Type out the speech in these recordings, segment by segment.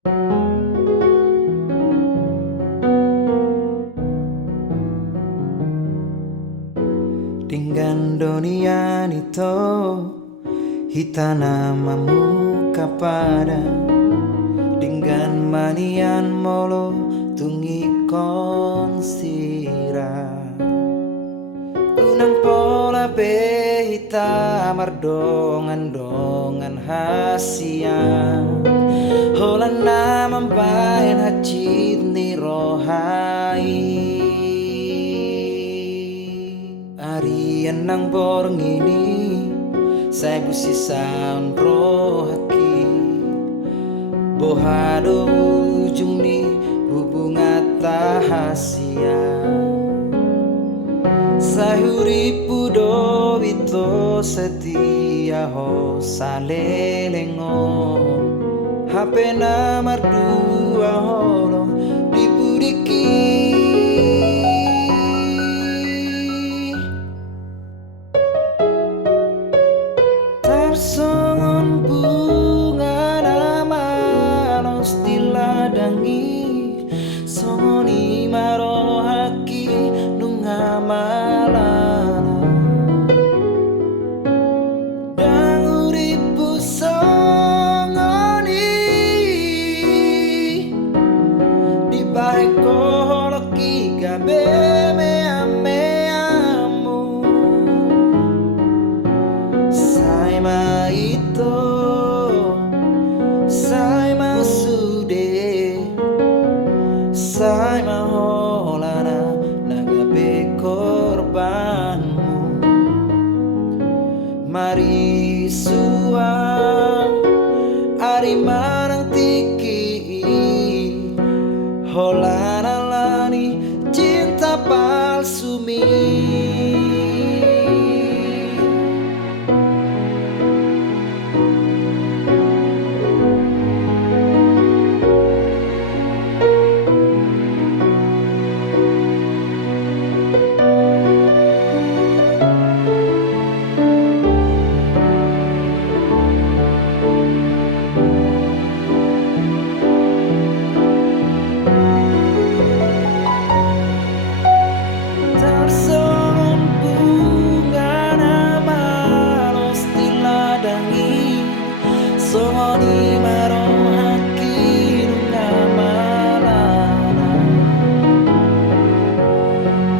Dengan dunia itu hitana mamuka pada dengan manian molo tungi konsira unang pola behita mardongan hasia holan na mambayan hacit ni rohai Arian ng borong ini saya busi saun rohaki bohado ujung ni hubungan tahasia sayuri pudo ito setia ho salelengo hape na mardua holo dibudiki Tarsongon bunga namanos diladangi songoni marohaki nunga malana dang uripu songoni di baik koholoki gabe Saima ito, Saima sude, Saima holana nagabe korbanmu. Mari suang ari manang tiki holana lani cinta palsu mi. Songoni marohaki nunga malana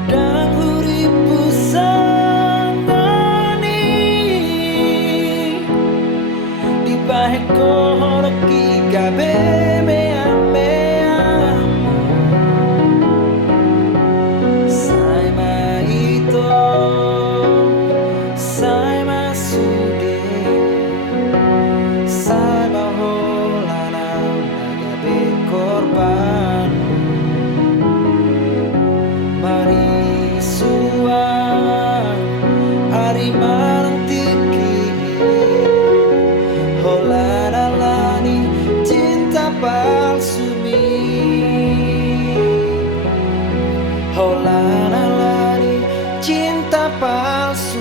dang huripu sangani di bahe kohoroki gabe mea-meamu Saima ito Saima sude Saima holana nagabe korban Mari suang ari manang tiki holana lani cinta palsu mi holana lani cinta palsu